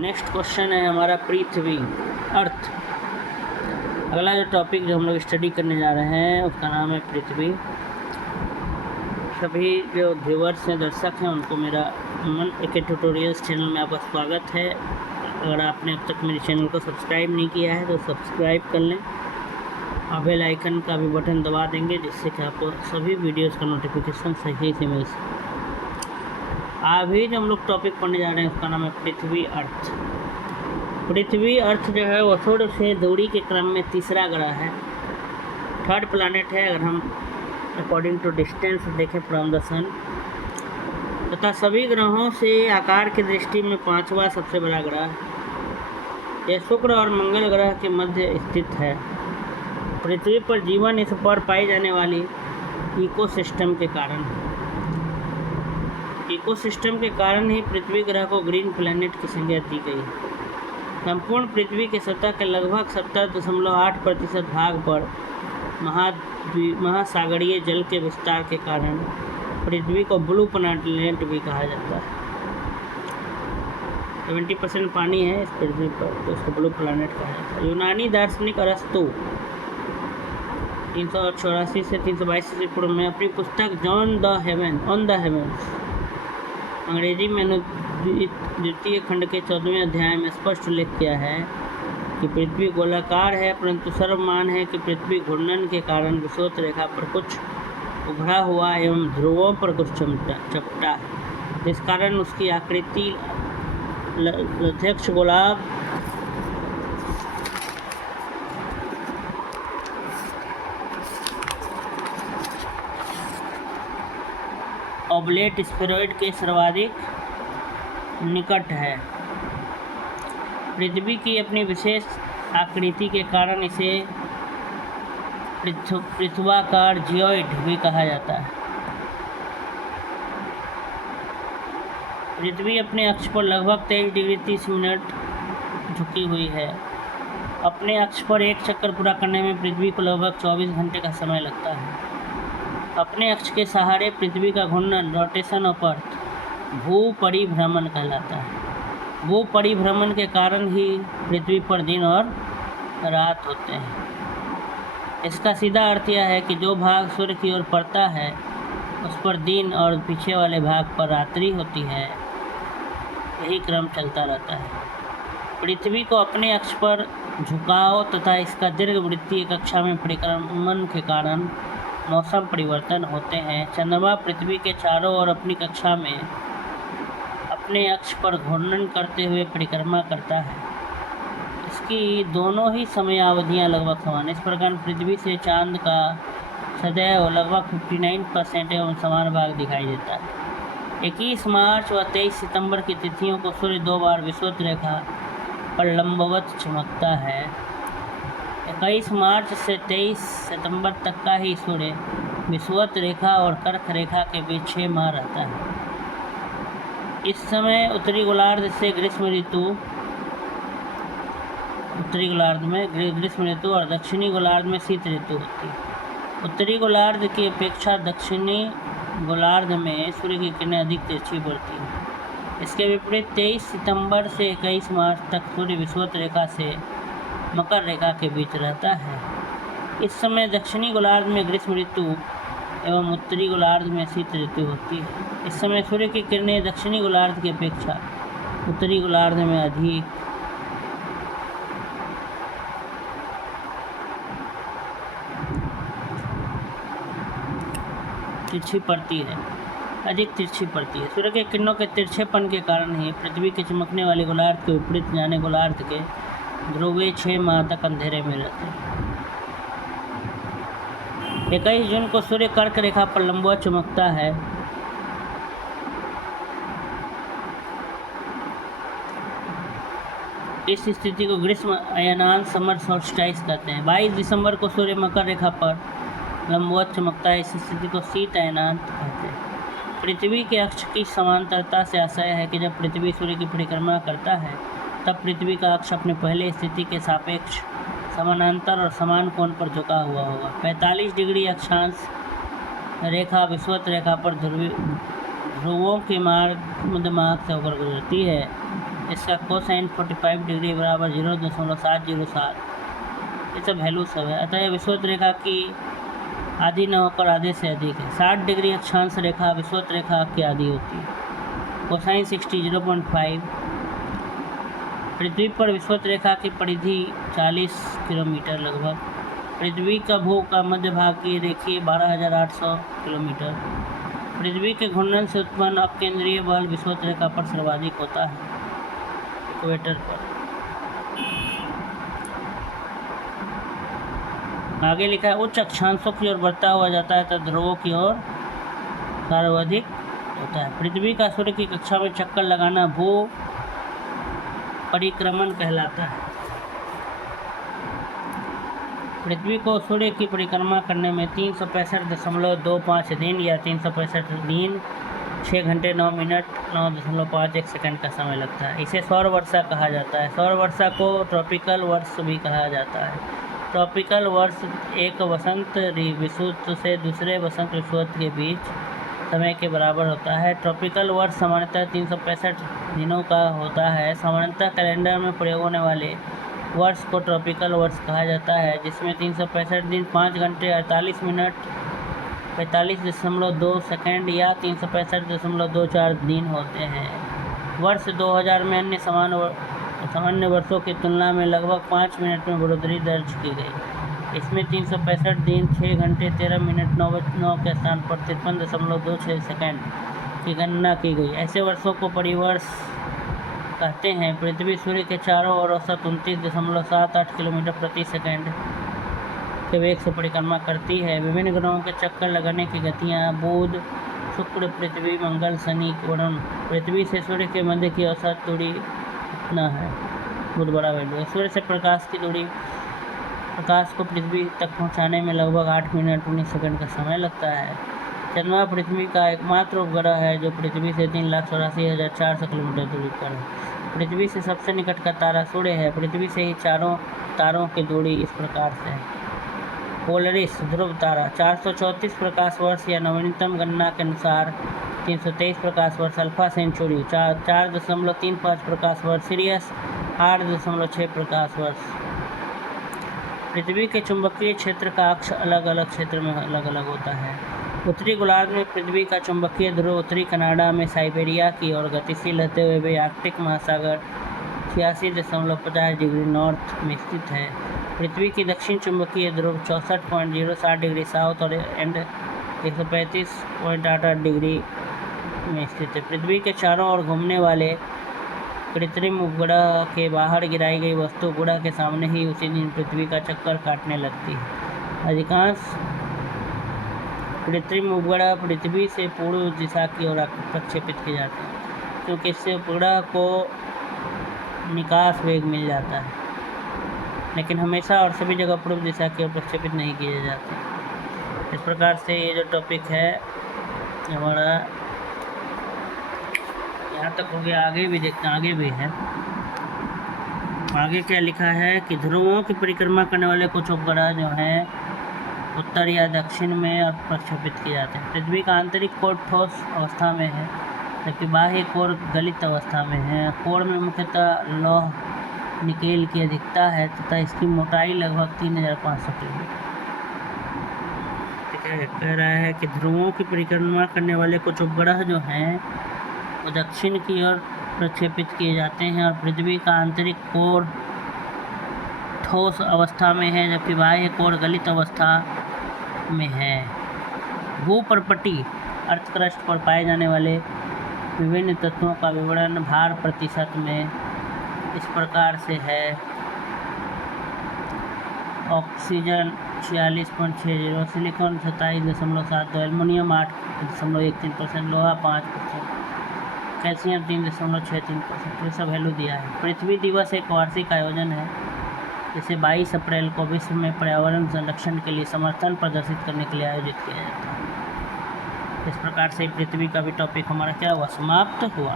Next question है हमारा पृथ्वी अर्थ। अगला जो टॉपिक जो हम लोग स्टडी करने जा रहे हैं उसका नाम है पृथ्वी। सभी जो व्यूअर्स हैं, दर्शक हैं, उनको मेरा मन एके ट्यूटोरियल्स चैनल में आपका स्वागत है। अगर आपने अब तक मेरे चैनल को सब्सक्राइब नहीं किया है तो सब्सक्राइब कर लें और बेल आइकन का भी बटन दबा देंगे, जिससे कि आपको सभी वीडियोज़ का नोटिफिकेशन सही से मिल सके। अभी जो हम लोग टॉपिक पढ़ने जा रहे हैं उसका नाम है पृथ्वी अर्थ। पृथ्वी अर्थ जो है वो सूर्य से दूरी के क्रम में तीसरा ग्रह है, थर्ड प्लैनेट है अगर हम अकॉर्डिंग टू डिस्टेंस देखें फ्रॉम द सन, तथा सभी ग्रहों से आकार की दृष्टि में पांचवा सबसे बड़ा ग्रह है। यह शुक्र और मंगल ग्रह के मध्य स्थित है। पृथ्वी पर जीवन इस पर पाई जाने वाली इकोसिस्टम के कारण ही पृथ्वी ग्रह को ग्रीन प्लैनेट की संज्ञा दी गई। संपूर्ण पृथ्वी के सतह के लगभग 70.8% भाग पर महासागरीय जल के विस्तार के कारण पृथ्वी को ब्लू प्लैनेट भी कहा जाता है। 70% पानी है इस पृथ्वी पर, तो इसको ब्लू प्लैनेट कहा जाता है। यूनानी दार्शनिक अरस्तु 384 से 322 ईस्वी पूर्व में अपनी पुस्तक ऑन द हेवंस अंग्रेजी में द्वितीय खंड के 14वें अध्याय में स्पष्ट उल्लेख किया है कि पृथ्वी गोलाकार है, परंतु सर्वमान है कि पृथ्वी घूर्णन के कारण विषुवत रेखा पर कुछ उभरा हुआ एवं ध्रुवों पर कुछ चपटा है, जिस कारण उसकी आकृति लध्यक्ष गोलार्ध ऑब्लेट स्फेरॉइड के सर्वाधिक निकट है। पृथ्वी की अपनी विशेष आकृति के कारण इसे पृथ्वाकार जियोइड भी कहा जाता है। पृथ्वी अपने अक्ष पर लगभग 23 डिग्री 30 मिनट झुकी हुई है। अपने अक्ष पर एक चक्कर पूरा करने में पृथ्वी को लगभग 24 घंटे का समय लगता है। अपने अक्ष के सहारे पृथ्वी का घूर्णन रोटेशन ऑफ अर्थ भूपरिभ्रमण कहलाता है। भूपरिभ्रमण के कारण ही पृथ्वी पर दिन और रात होते हैं। इसका सीधा अर्थ यह है कि जो भाग सूर्य की ओर पड़ता है उस पर दिन और पीछे वाले भाग पर रात्रि होती है। यही क्रम चलता रहता है। पृथ्वी को अपने अक्ष पर झुकाव तथा इसका दीर्घवृत्तीय कक्षा में परिक्रमण के कारण मौसम परिवर्तन होते हैं। चंद्रमा पृथ्वी के चारों ओर अपनी कक्षा में अपने अक्ष पर घूर्णन करते हुए परिक्रमा करता है। इसकी दोनों ही समयावधियाँ लगभग समान। इस प्रकार पृथ्वी से चांद का सदैव लगभग 59% एवं समान भाग दिखाई देता है। 21 मार्च व 23 सितंबर की तिथियों को सूर्य 2 बार विषुवत रेखा पर लंबवत चमकता है। 21 मार्च से 23 सितंबर तक का ही सूर्य विषुवत रेखा और कर्क रेखा के बीच 6 माह रहता है। इस समय उत्तरी गोलार्ध में ग्रीष्म ऋतु और दक्षिणी गोलार्ध में शीत ऋतु होती है। उत्तरी गोलार्ध की अपेक्षा दक्षिणी गोलार्ध में सूर्य की किरणें अधिक तिरछी पड़ती हैं। इसके विपरीत 23 सितंबर से 21 मार्च तक सूर्य विषुवत रेखा से मकर रेखा के बीच रहता है। इस समय दक्षिणी गोलार्ध में ग्रीष्म ऋतु एवं उत्तरी गोलार्ध में शीत ऋतु होती है। इस समय सूर्य की किरणें दक्षिणी गोलार्ध की अपेक्षा उत्तरी गोलार्ध में अधिक तिरछी पड़ती है। सूर्य के किरणों के तिरछेपन के कारण ही पृथ्वी के चमकने वाले गोलार्ध के विपरीत जाने गोलार्ध के ध्रुवे 6 माह तक अंधेरे में रहते हैं। 21 जून को सूर्य कर्क रेखा पर लंबवत चमकता है। इस स्थिति को ग्रीष्म अयनांत समर सोल्स्टिस कहते हैं। 22 दिसंबर को सूर्य मकर रेखा पर लंबवत चमकता है। इस स्थिति को शीत अयनांत कहते हैं। पृथ्वी के अक्ष की समांतरता से आशय है कि जब पृथ्वी सूर्य की परिक्रमा करता है तब पृथ्वी का अक्ष अपनी पहले स्थिति के सापेक्ष समानांतर और समान कोण पर झुका हुआ होगा। 45 डिग्री अक्षांश रेखा विषुवत रेखा पर ध्रुवों के मध्य मार्ग से होकर गुजरती है। इसका कोसाइन 45 डिग्री बराबर 0.707। ये सब वैल्यू सब है। अतः विषुवत रेखा की आधी न होकर आधे से अधिक है। 60 डिग्री अक्षांश रेखा विषुवत रेखा की आधी होती है। कोसाइन 60 0.5। पृथ्वी पर विषुवत रेखा की परिधि 40 किलोमीटर लगभग। पृथ्वी का भू का मध्य भाग की रेखीय 12,800 किलोमीटर। पृथ्वी के घूर्णन से उत्पन्न अपकेंद्रीय बल विषुवत रेखा पर सर्वाधिक होता है, इक्वेटर पर। आगे लिखा है उच्च अक्षांशों की ओर बढ़ता हुआ जाता है तो ध्रुवों की ओर सर्वाधिक होता है। पृथ्वी का सूर्य की कक्षा में चक्कर लगाना भू परिक्रमण कहलाता है। पृथ्वी को सूर्य की परिक्रमा करने में 365.25 दिन या 365 दिन 6 घंटे 9 मिनट 9.51 सेकंड का समय लगता है। इसे सौर वर्षा कहा जाता है। सौर वर्षा को ट्रॉपिकल वर्ष भी कहा जाता है। ट्रॉपिकल वर्ष एक वसंत विषुवत से दूसरे वसंत विषुवत के बीच समय के बराबर होता है। ट्रॉपिकल वर्ष सामान्यतः 365 दिनों का होता है। सामान्यतः कैलेंडर में प्रयोग होने वाले वर्ष को ट्रॉपिकल वर्ष कहा जाता है, जिसमें 365 दिन 5 घंटे 48 मिनट 45.2 सेकंड या 365.24 दिन होते हैं। वर्ष 2000 में अन्य सामान्य वर्षों की तुलना में लगभग 5 मिनट में बढ़ोतरी दर्ज की गई। इसमें 365 दिन 6 घंटे 13 मिनट 9 के स्थान पर 53.26 सेकंड की गणना की गई। ऐसे वर्षों को परिवर्ष कहते हैं। पृथ्वी सूर्य के चारों ओर औसत 29.78 किलोमीटर प्रति सेकंड के वेग से परिक्रमा करती है। विभिन्न ग्रहों के चक्कर लगाने की गतियाँ बुध, शुक्र, पृथ्वी, मंगल, शनि, वरुण। पृथ्वी से सूर्य के मध्य की औसत दूरी इतना है, बहुत बड़ा वैल्यू है। सूर्य से प्रकाश की दूरी, प्रकाश को पृथ्वी तक पहुंचाने में लगभग 8 मिनट 19 सेकंड का समय लगता है। चंद्रमा पृथ्वी का एकमात्र उपग्रह है जो पृथ्वी से 3,84,400 किलोमीटर दूरी पर है। पृथ्वी से सबसे निकट का तारा सूर्य है। पृथ्वी से ही चारों तारों की दूरी इस प्रकार से है। पोलरिस ध्रुव तारा 434 प्रकाश वर्ष या नवीनतम गणना के अनुसार 323 प्रकाश वर्ष। अल्फा सेंचुरी 4.35 प्रकाश वर्ष। सिरियस 8.6 प्रकाश वर्ष। पृथ्वी के चुंबकीय क्षेत्र का अक्ष अलग अलग क्षेत्र में अलग अलग होता है। उत्तरी गोलार्ध में पृथ्वी का चुंबकीय ध्रुव उत्तरी कनाडा में साइबेरिया की ओर गतिशील रहते हुए वे आर्कटिक महासागर 86.50 डिग्री नॉर्थ में स्थित है। पृथ्वी की दक्षिण चुंबकीय ध्रुव 64.07 डिग्री साउथ और एंड 135.88 डिग्री में स्थित है। पृथ्वी के चारों ओर घूमने वाले कृत्रिम उपग्रह के बाहर गिराई गई वस्तु उपग्रह के सामने ही उसी दिन पृथ्वी का चक्कर काटने लगती है। अधिकांश कृत्रिम उपग्रह पृथ्वी से पूर्व दिशा की ओर प्रक्षेपित किए जाते हैं, क्योंकि इससे उपग्रह को निकास वेग मिल जाता है, लेकिन हमेशा और सभी जगह पूर्व दिशा की ओर प्रक्षेपित नहीं किए जाते। इस प्रकार से ये जो टॉपिक है हमारा यहाँ तक हो गया। आगे भी देखते हैं, आगे भी है। आगे क्या लिखा है कि ध्रुवों की परिक्रमा करने वाले कुछ उपग्रह जो हैं उत्तर या दक्षिण में और प्रक्षेपित किए जाते हैं। पृथ्वी का आंतरिक कोर ठोस अवस्था में है, जबकि बाह्य कोर गलित अवस्था में है। कोर में मुख्यतः लौह निकेल की अधिकता है तथा इसकी मोटाई लगभग 3,500 किलोमीटर। कह रहा है कि ध्रुवों की परिक्रमा करने वाले कुछ उपग्रह जो हैं वो दक्षिण की ओर प्रक्षेपित किए जाते हैं और पृथ्वी का आंतरिक कोर ठोस अवस्था में है, जबकि बाह्य कोर गलित अवस्था में है। भूपर्पटी अर्थक्रस्ट पर पाए जाने वाले विभिन्न तत्वों का विवरण भार प्रतिशत में इस प्रकार से है। ऑक्सीजन 46.60, सिलिकॉन 27.72, एल्युमिनियम 8.13%, लोहा 5%, कैल्शियम 3.63%। ये सब वैल्यू दिया है। पृथ्वी दिवस एक वार्षिक आयोजन है जिसे 22 अप्रैल को विश्व में पर्यावरण संरक्षण के लिए समर्थन प्रदर्शित करने के लिए आयोजित किया जाता है। इस प्रकार से पृथ्वी का भी टॉपिक हमारा क्या हुआ, समाप्त हुआ।